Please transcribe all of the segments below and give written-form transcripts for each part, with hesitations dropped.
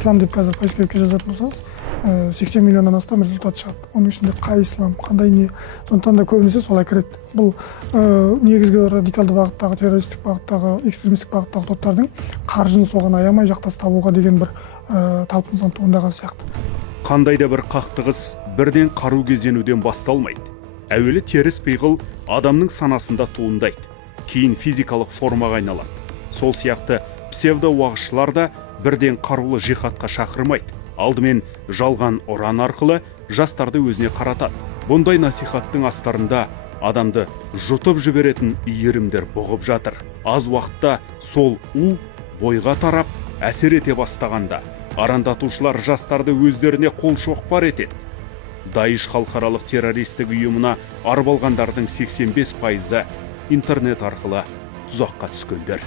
ислам деп қазір поисковикке жазатын болсаңыз 80 миллионнан астам результат шығады. Оның ішінде қай ислам, қандай не, сондықтан да көбінесе солай кіреді. Бұл негізгі радикалды бағыттағы, террористік бағыттағы, экстремистік бағыттағы топтардың қаржыны соған аямай жақтас табуға деген бір талпыныстан туындаған сияқты. Қандай да бір қақтығыс бірден қару кезенуден басталмайды. Әуелі теріс пиғыл адамның санасында туындайды, кейін физикалық формаға айналады. Сол сияқты псевдоуағызшылар да бірден қарулы жихадқа шақырмайды. Алдымен жалған ұран арқылы жастарды өзіне қаратады. Бұндай насихаттың астарында адамды жұтып жіберетін иірімдер бұғып жатыр. Аз уақытта сол бойға тарап әсер ете бастағанда арандатушылар жастарды өздеріне қол шоқпар етеді. Даиш халықаралық террористік ұйымына арбалғандардың 85%-ы интернет арқылы тұзаққа түскендер.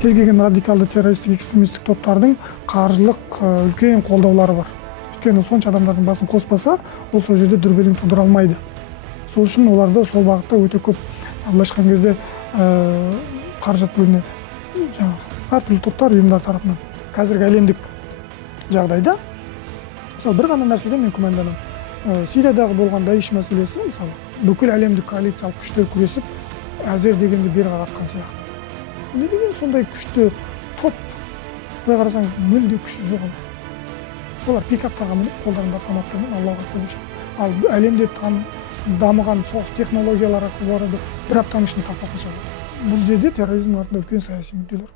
Кез келген радикалды террористік экстремистік топтардың қаржылық үлкен қолдаулары бар. Өйткені сонша адамдардың басын қоспаса, ол сол жерде дүрбелең тудыра алмайды. Сол үшін оларда сол бағытта өте көп былайша айтқан кезде қаражат бөлінеді. Әртүрлі топтар, ұйымдар тарапынан. Қазіргі әлемдік жағдайда, мысалы бір ғана нәрседен мен күмәнданамын. Сириядағы болған Даиш мәселесі, мысалы, бүкіл әлемдік коалициялық күштер күресіп, әзер дегенде бері қаратқан сияқты. Не деген сондай күшті топ, былай қарасаң, мүлде күші жоқ. Солар пикаптарға мініп, қолдарында автоматтармен Аллаға қойып. Ал әлемде дамыған соғыс технологиялары арқылы барады, бір аптаның ішінде тасталған шығар. Бұл жерде терроризм артында үлкен саяси мүдделер.